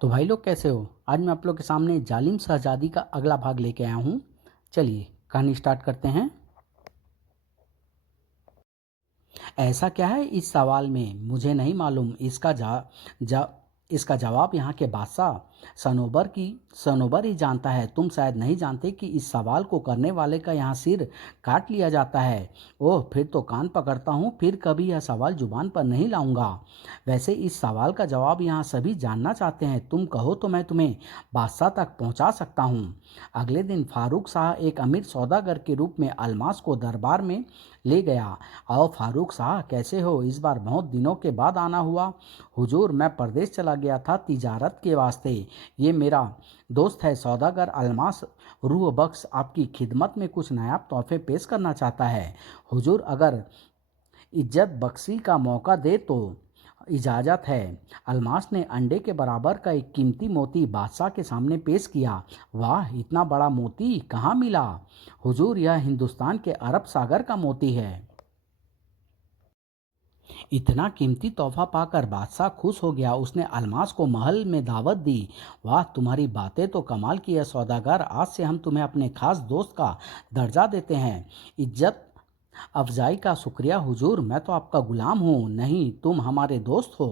तो भाई लोग कैसे हो। आज मैं आप लोग के सामने जालिम शहजादी का अगला भाग लेके आया हूँ। चलिए कहानी स्टार्ट करते हैं। ऐसा क्या है इस सवाल में, मुझे नहीं मालूम। जा इसका जवाब यहाँ के बादशाह सनोबर ही जानता है। तुम शायद नहीं जानते कि इस सवाल को करने वाले का यहाँ सिर काट लिया जाता है। ओह, फिर तो कान पकड़ता हूँ, फिर कभी यह सवाल जुबान पर नहीं लाऊंगा। वैसे इस सवाल का जवाब यहाँ सभी जानना चाहते हैं। तुम कहो तो मैं तुम्हें बादशाह तक पहुँचा सकता हूँ। अगले दिन फारूक शाह एक अमीर सौदागर के रूप में अलमास को दरबार में ले गया। आओ फारूक शाह, कैसे हो? इस बार बहुत दिनों के बाद आना हुआ। हुजूर, मैं परदेश चला गया था तिजारत के वास्ते। ये मेरा दोस्त है सौदागर अलमास। रूह बख्श आपकी खिदमत में कुछ नायाब तोहफे पेश करना चाहता है। हुजूर, अगर इज्जत बख्शी का मौका दे तो इजाज़त है। अलमास ने अंडे के बराबर का एक कीमती मोती बादशाह के सामने पेश किया। वाह, इतना बड़ा मोती कहाँ मिला? हुजूर, यह हिंदुस्तान के अरब सागर का मोती है। इतना कीमती तोहफा पाकर बादशाह खुश हो गया। उसने अलमास को महल में दावत दी। वाह, तुम्हारी बातें तो कमाल की है सौदागर। आज से हम तुम्हें अपने खास दोस्त का दर्जा देते हैं। इज्जत अफजाई का शुक्रिया हुजूर, मैं तो आपका गुलाम हूँ, नहीं तुम हमारे दोस्त हो।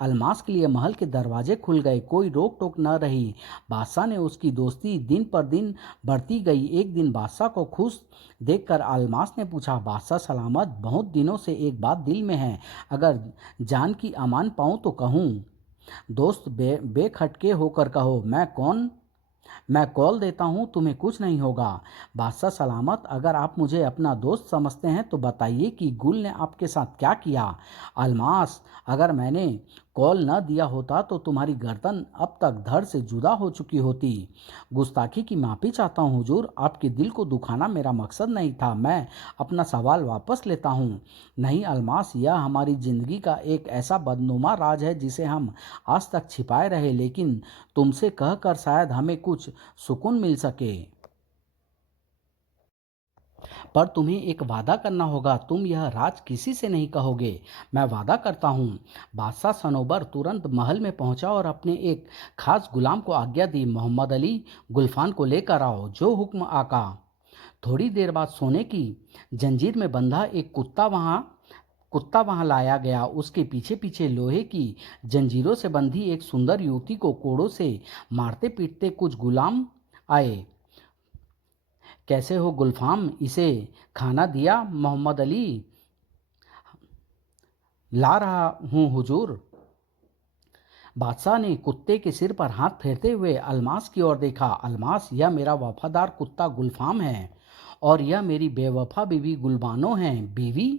अलमास के लिए महल के दरवाजे खुल गए, कोई रोक टोक न रही। बादशाह ने उसकी दोस्ती दिन पर दिन बढ़ती गई। एक दिन बादशाह को खुश देखकर अलमास ने पूछा, बादशाह सलामत, बहुत दिनों से एक बात दिल में है, अगर जान की अमान पाऊँ तो कहूँ। दोस्त बेखटके होकर कहो। मैं कॉल देता हूँ, तुम्हें कुछ नहीं होगा। बादशाह सलामत, अगर आप मुझे अपना दोस्त समझते हैं तो बताइए कि गुल ने आपके साथ क्या किया। अलमास, अगर मैंने कॉल न दिया होता तो तुम्हारी गर्दन अब तक धड़ से जुदा हो चुकी होती। गुस्ताखी की माफ़ी चाहता हूँ हुजूर, आपके दिल को दुखाना मेरा मकसद नहीं था। मैं अपना सवाल वापस लेता हूँ। नहीं अलमास, यह हमारी ज़िंदगी का एक ऐसा बदनुमा राज है जिसे हम आज तक छिपाए रहे, लेकिन तुमसे कहकर शायद हमें कुछ सुकून मिल सके। पर तुम्हें एक वादा करना होगा, तुम यह राज किसी से नहीं कहोगे। मैं वादा करता हूँ। बादशाह सनोबर तुरंत महल में पहुंचा और अपने एक खास गुलाम को आज्ञा दी, मोहम्मद अली, गुलफान को लेकर आओ। जो हुक्म आका। थोड़ी देर बाद सोने की जंजीर में बंधा एक कुत्ता वहां लाया गया। उसके पीछे पीछे लोहे की जंजीरों से बंधी एक सुंदर युवती को कोड़ों से मारते पीटते कुछ गुलाम आए। कैसे हो गुलफाम, इसे खाना दिया? मोहम्मद अली, ला रहा हूँ हुजूर। बादशाह ने कुत्ते के सिर पर हाथ फेरते हुए अलमास की ओर देखा। अलमास, यह मेरा वफादार कुत्ता गुलफाम है और यह मेरी बेवफा बीवी गुलबानो है। बीवी?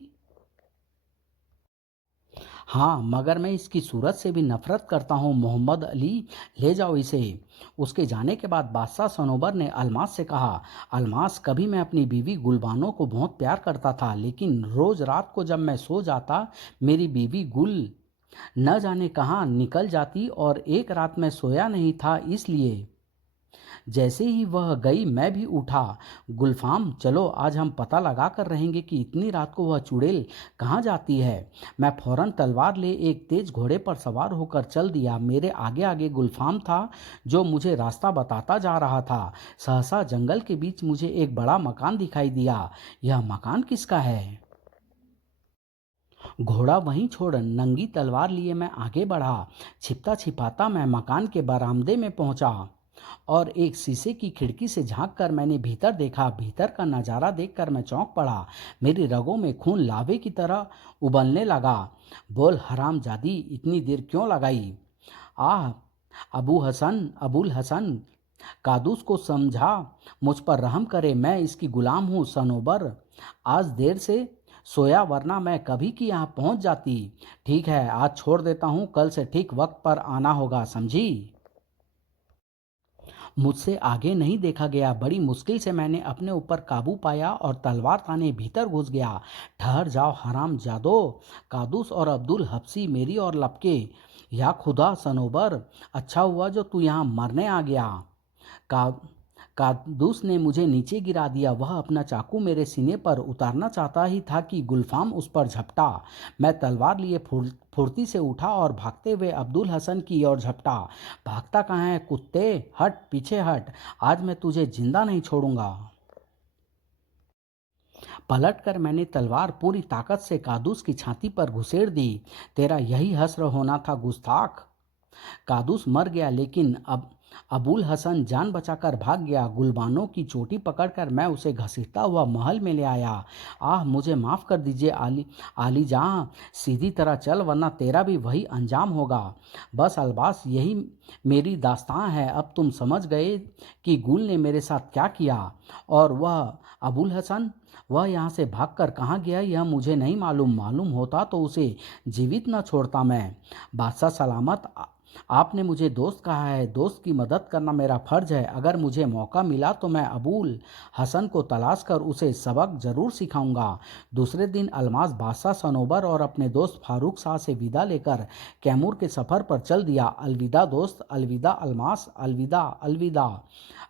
हाँ, मगर मैं इसकी सूरत से भी नफरत करता हूँ। मोहम्मद अली, ले जाओ इसे। उसके जाने के बाद बादशाह सनोबर ने अलमास से कहा, अलमास, कभी मैं अपनी बीवी गुलबानो को बहुत प्यार करता था, लेकिन रोज रात को जब मैं सो जाता मेरी बीवी गुल न जाने कहाँ निकल जाती और एक रात मैं सोया नहीं था, इसलिए जैसे ही वह गई मैं भी उठा। गुलफाम, चलो आज हम पता लगा कर रहेंगे कि इतनी रात को वह चुड़ैल कहाँ जाती है। मैं फौरन तलवार ले एक तेज घोड़े पर सवार होकर चल दिया। मेरे आगे आगे गुलफाम था जो मुझे रास्ता बताता जा रहा था। सहसा जंगल के बीच मुझे एक बड़ा मकान दिखाई दिया। यह मकान किसका है? घोड़ा वहीं छोड़ नंगी तलवार लिए मैं आगे बढ़ा। छिपता छिपाता मैं मकान के बरामदे में पहुंचा और एक शीशे की खिड़की से झांककर मैंने भीतर देखा। भीतर का नज़ारा देखकर मैं चौंक पड़ा। मेरी रगों में खून लावे की तरह उबलने लगा। बोल हरामजादी, इतनी देर क्यों लगाई? आह, अबुल हसन, कादूस को समझा, मुझ पर रहम करे, मैं इसकी गुलाम हूँ। सनोबर, आज देर से सोया, वरना मैं कभी की यहाँ पहुँच जाती। ठीक है, आज छोड़ देता हूँ, कल से ठीक वक्त पर आना होगा, समझी? मुझसे आगे नहीं देखा गया। बड़ी मुश्किल से मैंने अपने ऊपर काबू पाया और तलवार ताने भीतर घुस गया। ठहर जाओ हराम जादो। कादूस और अब्दुल हफ्सी मेरी और लपके। या खुदा सनोबर, अच्छा हुआ जो तू यहाँ मरने आ गया। का कादूस ने मुझे नीचे गिरा दिया। वह अपना चाकू मेरे सीने पर उतारना चाहता ही था कि गुलफाम उस पर झपटा। मैं तलवार लिए फुर्ती से उठा और भागते हुए अब्दुल हसन की ओर झपटा। भागता कहाँ है कुत्ते, हट पीछे हट, आज मैं तुझे जिंदा नहीं छोड़ूंगा। पलटकर मैंने तलवार पूरी ताकत से कादूस की छाती पर घुसेड़ दी। तेरा यही हश्र होना था गुस्ताख। कादूस मर गया, लेकिन अब अबुल हसन जान बचाकर भाग गया। गुलबानों की चोटी पकड़कर मैं उसे घसीटता हुआ महल में ले आया। आह, मुझे माफ़ कर दीजिए आली जहाँ, सीधी तरह चल वरना तेरा भी वही अंजाम होगा। बस अलबास, यही मेरी दास्तां है। अब तुम समझ गए कि गुल ने मेरे साथ क्या किया। और वह अबुल हसन, वह यहाँ से भागकर कहाँ गया यह मुझे नहीं मालूम। मालूम होता तो उसे जीवित न छोड़ता मैं। बादशाह सलामत, आपने मुझे दोस्त कहा है, दोस्त की मदद करना मेरा फर्ज है। अगर मुझे मौका मिला तो मैं अबुल हसन को तलाश कर उसे सबक जरूर सिखाऊंगा। दूसरे दिन अलमास बादशाह सनोबर और अपने दोस्त फारूक शाह से विदा लेकर कैमूर के सफ़र पर चल दिया। अलविदा दोस्त, अलविदा अलमास, अलविदा अलविदा।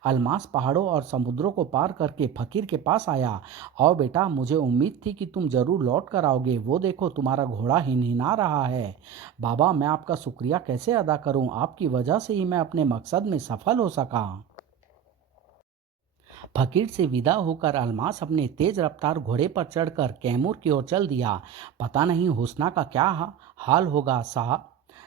अलमास पहाड़ों और समुद्रों को पार करके फकीर के पास आया। आओ बेटा, मुझे उम्मीद थी कि तुम जरूर लौट कर आओगे। वो देखो, तुम्हारा घोड़ा हिनहिना रहा है। बाबा, मैं आपका शुक्रिया कैसे अदा करूं, आपकी वजह से ही मैं अपने मकसद में सफल हो सका। फकीर से विदा होकर अलमास अपने तेज रफ्तार घोड़े पर चढ़कर कैमूर की ओर चल दिया। पता नहीं हुस्ना का क्या हाल होगा।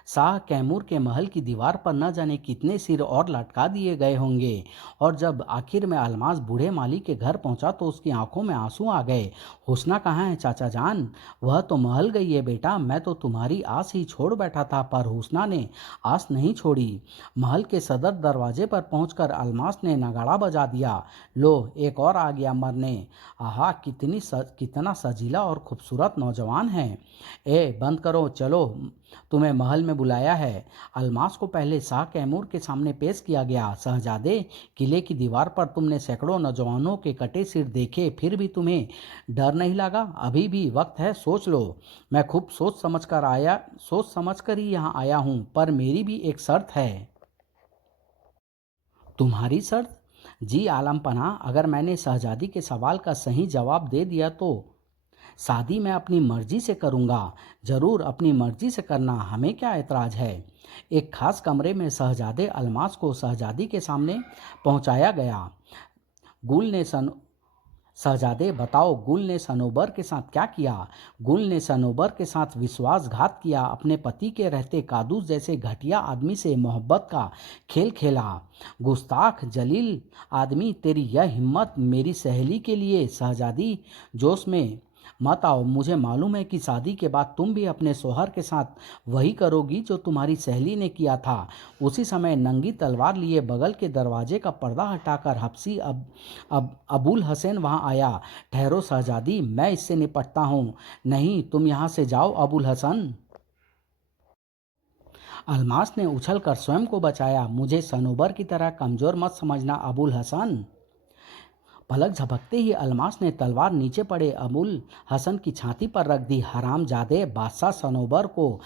शाह कैमूर के महल की दीवार पर न जाने कितने सिर और लटका दिए गए होंगे। और जब आखिर में अलमास बूढ़े माली के घर पहुंचा तो उसकी आंखों में आंसू आ गए। हुस्ना कहाँ है चाचा जान? वह तो महल गई है बेटा, मैं तो तुम्हारी आस ही छोड़ बैठा था। पर हुस्ना ने आस नहीं छोड़ी। महल के सदर दरवाजे पर पहुंचकर अलमास ने नगाड़ा बजा दिया। लो, एक और आ गया मरने। आहा, कितना सजीला और खूबसूरत नौजवान है। बंद करो, चलो, तुम्हें महल में बुलाया है। अलमास को पहले शाह कैमूर के सामने पेश किया गया। शहजादे, किले की दीवार पर तुमने सैकड़ों नौजवानों के कटे सिर देखे, फिर भी तुम्हें डर नहीं लगा? अभी भी वक्त है, सोच लो। मैं खूब सोच समझ कर ही यहाँ आया हूँ, पर मेरी भी एक शर्त है। तुम्हारी शर्त? जी आलम पनाह, अगर मैंने शहजादी के सवाल का सही जवाब दे दिया तो शादी मैं अपनी मर्जी से करूंगा। जरूर अपनी मर्जी से करना, हमें क्या एतराज है। एक खास कमरे में शहजादे अलमास को शहजादी के सामने पहुंचाया गया। गुल ने सन शहजादे बताओ, गुल ने सनोबर के साथ क्या किया? गुल ने सनोबर के साथ विश्वासघात किया, अपने पति के रहते कादूस जैसे घटिया आदमी से मोहब्बत का खेल खेला। गुस्ताख जलील आदमी, तेरी यह हिम्मत मेरी सहेली के लिए। शहजादी, जोश में मत आओ। मुझे मालूम है कि शादी के बाद तुम भी अपने शौहर के साथ वही करोगी जो तुम्हारी सहेली ने किया था। उसी समय नंगी तलवार लिए बगल के दरवाजे का पर्दा हटाकर हफ्सी अबुल हसन वहां आया। ठहरो शहजादी, मैं इससे निपटता हूँ। नहीं, तुम यहाँ से जाओ अबुल हसन। अलमास ने उछलकर स्वयं को बचाया। मुझे सनोबर की तरह कमजोर मत समझना अबुल हसन। पलक झपकते ही अलमास ने तलवार नीचे पड़े अबुल हसन की छाती पर रख दी। हरामजादे, बादशाह सनोबर को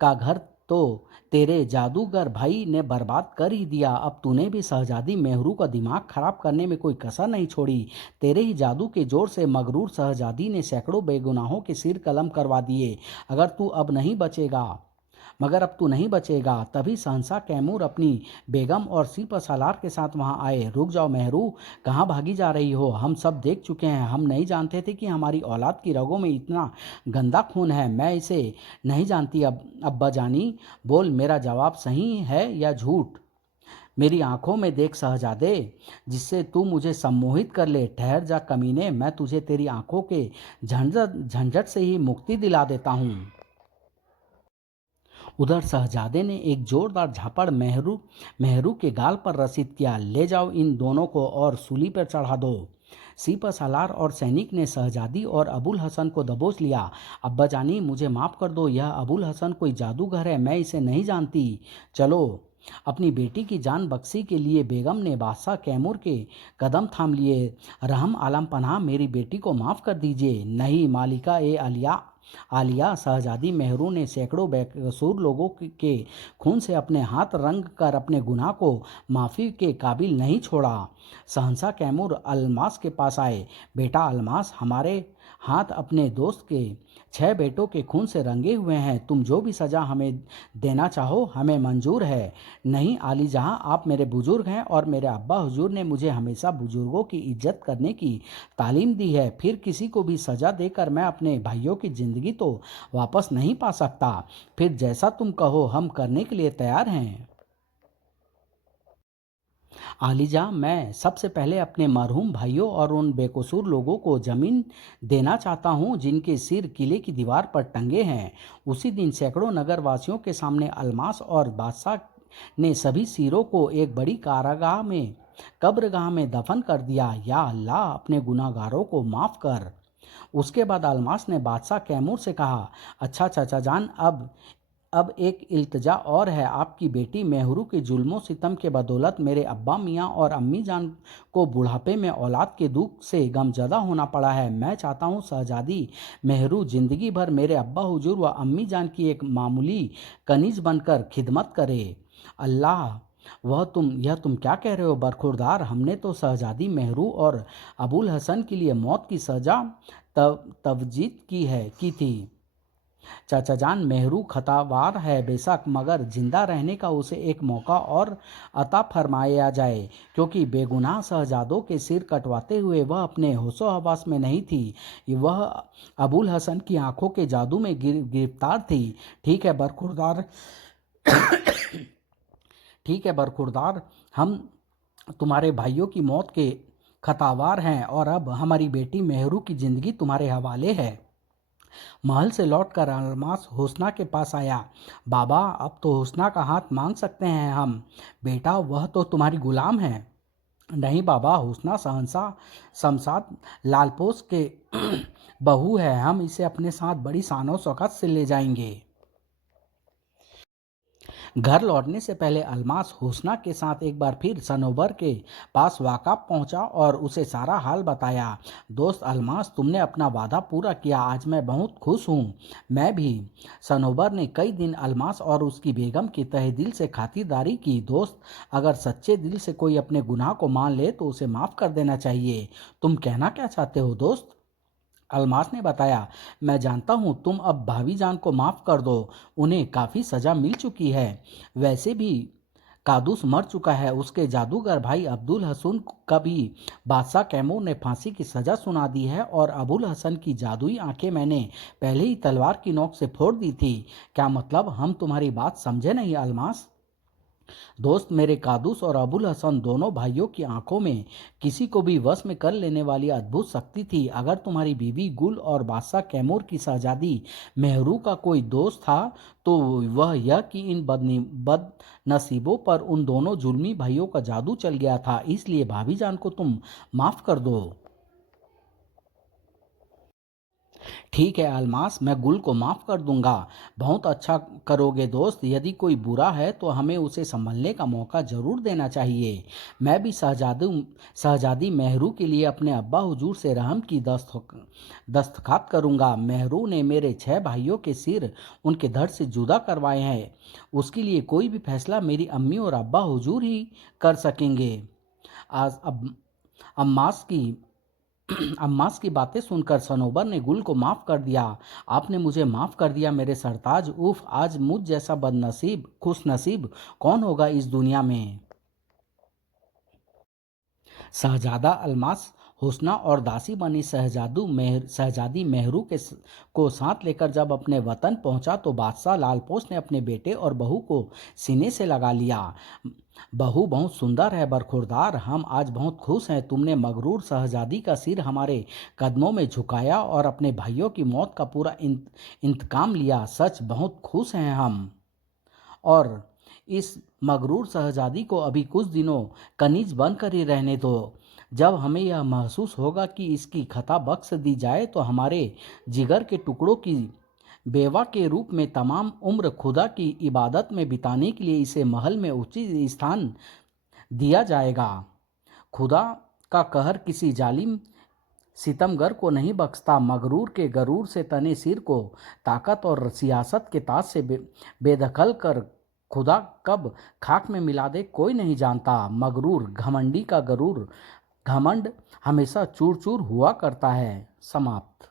का घर तो तेरे जादूगर भाई ने बर्बाद कर ही दिया। अब तूने भी शहजादी मेहरू का दिमाग खराब करने में कोई कसर नहीं छोड़ी। तेरे ही जादू के जोर से मगरूर शहजादी ने सैकड़ों बेगुनाहों के सिर कलम करवा दिए। मगर अब तू नहीं बचेगा। तभी सहनशाह कैमूर अपनी बेगम और सिपह सालार के साथ वहां आए। रुक जाओ मेहरू, कहाँ भागी जा रही हो? हम सब देख चुके हैं। हम नहीं जानते थे कि हमारी औलाद की रगों में इतना गंदा खून है। मैं इसे नहीं जानती। अब अब्बा जानी, बोल, मेरा जवाब सही है या झूठ? मेरी आंखों में देख शहजादे, जिससे तू मुझे सम्मोहित कर ले। ठहर जा कमीने, मैं तुझे तेरी आंखों के झंझट झंझट से ही मुक्ति दिला देता हूँ। उधर शहजादे ने एक जोरदार झापड़ मेहरू मेहरू के गाल पर रसीद किया। ले जाओ इन दोनों को और सूली पर चढ़ा दो। सिपह सालार और सैनिक ने शहजादी और अबुल हसन को दबोच लिया। अब्बा जानी, मुझे माफ कर दो। यह अबुल हसन कोई जादूगर है, मैं इसे नहीं जानती। चलो। अपनी बेटी की जान बख्शी के लिए बेगम ने बादशाह कैमूर के कदम थाम लिए। रहम आलम पनाह, मेरी बेटी को माफ कर दीजिए। नहीं मालिका ए आलिया, आलिया, शहजादी मेहरू ने सैकड़ों बेकसूर लोगों के खून से अपने हाथ रंग कर अपने गुनाह को माफ़ी के काबिल नहीं छोड़ा। सहंसा कैमूर अलमास के पास आए। बेटा अलमास, हमारे हाथ अपने दोस्त के 6 बेटों के खून से रंगे हुए हैं। तुम जो भी सज़ा हमें देना चाहो हमें मंजूर है। नहीं आली जहां, आप मेरे बुजुर्ग हैं और मेरे अब्बा हुजूर ने मुझे हमेशा बुजुर्गों की इज्जत करने की तालीम दी है। फिर किसी को भी सज़ा देकर मैं अपने भाइयों की ज़िंदगी तो वापस नहीं पा सकता। फिर जैसा तुम कहो हम करने के लिए तैयार हैं। आलिजा, मैं सबसे पहले अपने मरहूम भाइयों और उन बेकसूर लोगों को ज़मीन देना चाहता हूँ जिनके सिर किले की दीवार पर टंगे हैं। उसी दिन सैकड़ों नगरवासियों के सामने अलमास और बादशाह ने सभी सिरों को एक बड़ी कारागाह में कब्रगाह में दफन कर दिया। या अल्लाह, अपने गुनाहगारों को माफ़ कर। उसके बाद अलमास ने बादशाह कैमूर से कहा, अच्छा चाचा जान, अब एक इल्तिजा और है। आपकी बेटी मेहरू के जुल्मों सितम के बदौलत मेरे अब्बा मियाँ और अम्मी जान को बुढ़ापे में औलाद के दुख से गमज़दा होना पड़ा है। मैं चाहता हूँ शहजादी मेहरू ज़िंदगी भर मेरे अब्बा हुजूर व अम्मी जान की एक मामूली कनीज बनकर खिदमत करे। अल्लाह, यह तुम क्या कह रहे हो बरखुरदार? हमने तो शहजादी मेहरू और अबुल हसन के लिए मौत की सज़ा तवजीद की थी। चाचा जान, मेहरू खतावार है बेशक, मगर जिंदा रहने का उसे एक मौका और अता फरमाया जाए, क्योंकि बेगुनाह शहजादों के सिर कटवाते हुए वह अपने होशो हवास में नहीं थी। वह अबुल हसन की आंखों के जादू में गिरफ्तार थी। ठीक है बरखुरदार, ठीक है बरखुरदार, हम तुम्हारे भाइयों की मौत के खतावार हैं और अब हमारी बेटी मेहरू की जिंदगी तुम्हारे हवाले है। महल से लौटकर अलमास हुस्ना के पास आया। बाबा, अब तो हुस्ना का हाथ मांग सकते हैं हम। बेटा, वह तो तुम्हारी गुलाम है। नहीं बाबा, हुस्ना सहनसा शमशाद लालपोश के बहू है। हम इसे अपने साथ बड़ी शान और शौकत से ले जाएंगे। घर लौटने से पहले अलमास हुस्ना के साथ एक बार फिर सनोबर के पास वाक़ाब पहुंचा और उसे सारा हाल बताया। दोस्त अलमास, तुमने अपना वादा पूरा किया, आज मैं बहुत खुश हूँ। मैं भी। सनोबर ने कई दिन अलमास और उसकी बेगम की तहे दिल से खातिरदारी की। दोस्त, अगर सच्चे दिल से कोई अपने गुनाह को मान ले तो उसे माफ़ कर देना चाहिए। तुम कहना क्या चाहते हो दोस्त? अलमास ने बताया, मैं जानता हूँ तुम अब भाभी जान को माफ़ कर दो। उन्हें काफ़ी सज़ा मिल चुकी है। वैसे भी कादूस मर चुका है। उसके जादूगर भाई अब्दुल हसन का भी बादशाह कैमूर ने फांसी की सज़ा सुना दी है और अबुल हसन की जादुई आंखें मैंने पहले ही तलवार की नोक से फोड़ दी थी। क्या मतलब? हम तुम्हारी बात समझे नहीं अलमास। दोस्त, मेरे कादूस और अबुल हसन दोनों भाइयों की आंखों में किसी को भी वश में कर लेने वाली अद्भुत शक्ति थी। अगर तुम्हारी बीवी गुल और बादशाह कैमूर की शहजादी मेहरू का कोई दोस्त था तो वह यह कि इन बदनसीबों पर उन दोनों जुल्मी भाइयों का जादू चल गया था। इसलिए भाभी जान को तुम माफ़ कर दो। ठीक है अलमास, मैं गुल को माफ़ कर दूंगा। बहुत अच्छा करोगे दोस्त। यदि कोई बुरा है तो हमें उसे संभलने का मौका ज़रूर देना चाहिए। मैं भी शहजादी मेहरू के लिए अपने अब्बा हुजूर से रहम की दस्तखत करूंगा। मेहरू ने मेरे 6 भाइयों के सिर उनके धड़ से जुदा करवाए हैं। उसके लिए कोई भी फैसला मेरी अम्मी और अब्बा हुजूर ही कर सकेंगे। आज अब अम्मास की अम्मास की बातें सुनकर सनोबर ने गुल को माफ़ कर दिया। आपने मुझे माफ़ कर दिया मेरे सरताज। उफ, आज मुझ जैसा बदनसीब खुश नसीब कौन होगा इस दुनिया में। शहजादा अलमास हुस्ना और दासी बनी शहजादी मेहरू को साथ लेकर जब अपने वतन पहुंचा तो बादशाह लालपोश ने अपने बेटे और बहू को सीने से लगा लिया। बहू बहुत सुंदर है बरखुरदार, हम आज बहुत खुश हैं। तुमने मगरूर शहजादी का सिर हमारे कदमों में झुकाया और अपने भाइयों की मौत का पूरा इंतकाम लिया। सच बहुत खुश हैं हम। और इस मगरूर शहजादी को अभी कुछ दिनों कनीज बनकर ही रहने दो। जब हमें यह महसूस होगा कि इसकी खता बख्श दी जाए तो हमारे जिगर के टुकड़ों की बेवा के रूप में तमाम उम्र खुदा की इबादत में बिताने के लिए इसे महल में उचित स्थान दिया जाएगा। खुदा का कहर किसी जालिम सितमगर को नहीं बख्शता मगरूर के गरूर से तने सिर को, ताकत और सियासत के ताज से बेदखल कर खुदा कब खाक में मिला दे कोई नहीं जानता। मगरूर घमंडी का गरूर घमंड हमेशा चूर चूर हुआ करता है। समाप्त।